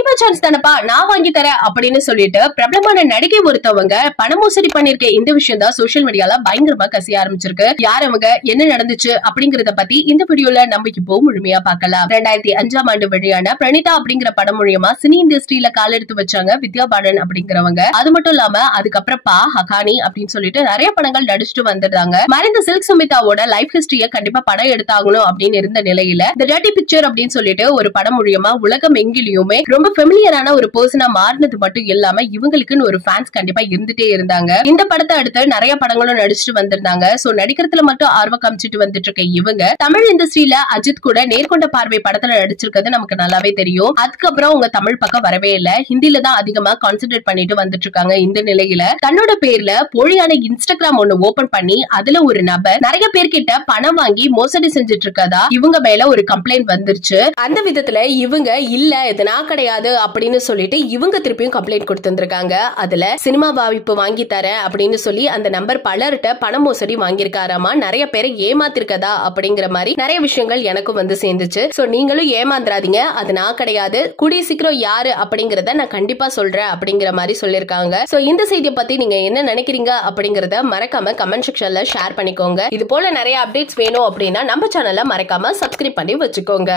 நீ சான்ஸ் தானப்பா நான் வாங்கி தரேன் அப்படின்னு சொல்லிட்டு பிரபலமான நடிகை ஒருத்தவங்க பண மோசடி பண்ணிருக்க இந்த விஷயம் தான் சோசியல் மீடியால பயங்கரமா கசிய ஆரம்பிச்சிருக்கு. யார் அவங்க, என்ன நடந்துச்சு அப்படிங்கறத பத்தி இந்த வீடியோல நம்ம இப்போ முழுமையா பார்க்கலாம். 2005ஆம் ஆண்டு வெளியான பிரணீதா அப்படிங்கிற படம் மூலியமா சினி இண்டஸ்ட்ரியில கால் எடுத்து வச்சாங்க வித்யா பாலன் அப்படிங்கிறவங்க. அது மட்டும் இல்லாம அதுக்கப்புறம் ஹகானி அப்படின்னு சொல்லிட்டு நிறைய படங்கள் நடிச்சுட்டு வந்திருந்தாங்க. மறைந்த சில்க் சுமிதாவோட லைஃப் ஹிஸ்டரிய கண்டிப்பா படம் எடுத்தாகணும் அப்படின்னு இருந்த நிலையில தி டர்ட்டி பிக்சர் அப்படின்னு சொல்லிட்டு ஒரு படம் மூலியமா உலகம் எங்கிலுமே ரொம்ப ஃபெமிலியரான ஒரு பர்சனா மாறினது மட்டும் இல்லாம இவங்களுக்குன்னு ஒரு ஃபேன்ஸ் கண்டிப்பா இருந்துட்டே இருந்தாங்க. இந்த படத்தை அடுத்து நிறைய படங்களும் நடிச்சுட்டு வந்திருந்தாங்க. சோ நடிக்கிறதுல மட்டும் ஆர்வம் காமிச்சிட்டு வந்துட்டு இருக்க இவங்க தமிழ் இண்டஸ்ட்ரியில அஜித் கூட நேர்கொண்ட பார்வை படத்துல நடிச்சிருக்கிறது நமக்கு நல்லாவே தெரியும். அதுக்கப்புறம் உங்க தமிழ் பக்கம் வரவே இல்ல, ஹிந்தில தான் அதிகமா கான்சென்ட்ரேட் பண்ணிட்டு வந்துட்டு இருக்காங்க. இந்த நிலையில தன்னோட பேர்ல போலியான இன்ஸ்டாகிராம் ஒண்ணு ஓபன் பண்ணி அதுல ஒரு நபர் நிறைய பேர்கிட்ட பணம் வாங்கி மோசடி செஞ்சுட்டு இருக்கதா இவங்க மேல ஒரு கம்ப்ளைண்ட் வந்துருச்சு. அந்த விதத்துல இவங்க இல்ல இது நான் கிடையாது அப்படின்னு சொல்லிட்டு இவங்க திருப்பியும் கம்ப்ளைண்ட் கொடுத்திருக்காங்க. அதுல சினிமா வாய்ப்பு வாங்கி தரேன் அப்படின்னு சொல்லி அந்த நம்பர் பலர்கிட்ட பண மோசடி வாங்கியிருக்காராமா, நிறைய பேரை ஏமாத்திருக்கதா அப்படிங்கிற மாதிரி நிறைய விஷயங்கள் எனக்கும் வந்து சேர்ந்துச்சு. சோ நீங்களும் ஏமாந்துராதீங்க, அது நான் கிடையாது, கூடிய சீக்கிரம் யாரு அப்படிங்கறத நான் கண்டிப்பா சொல்றேன் அப்படிங்கிற மாதிரி சொல்லிருக்காங்க. சோ இந்த செய்தியை பத்தி நீங்க என்ன நினைக்கிறீங்க அப்படிங்கறத மறக்காம கமெண்ட் செக்ஷன்ல ஷேர் பண்ணிக்கோங்க. இது போல நிறைய அப்டேட்ஸ் வேணும் அப்படின்னா நம்ம சேனலை மறக்காம சப்ஸ்கிரைப் பண்ணி வச்சுக்கோங்க.